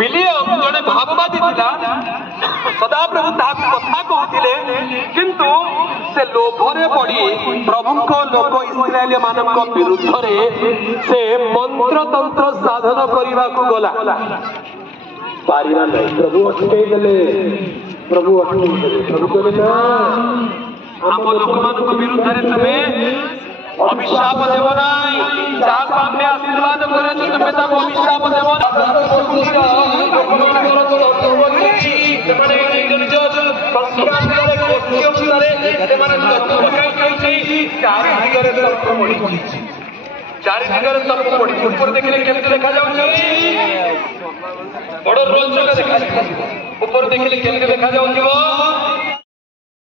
William जड़े भाववादी सदाप्रभु कथा कहते किंतु से लोभरे पड़ी प्रभु लोक इस्राएल मान विरुद्ध से मंत्र तंत्र साधन करने को गला पारिबा नहीं। प्रभु अटकई देले प्रभु कहले ना आम लोक मान विरुद्ध तुम्हें अभिशाप देव ना आशीर्वाद कर अभिशाप चारिदिगरे सर्प पड़ी ऊपर देखिले केमती देखा जाउछि बड़ रोचक देखा ऊपर देखिले केमती देखा जाउछि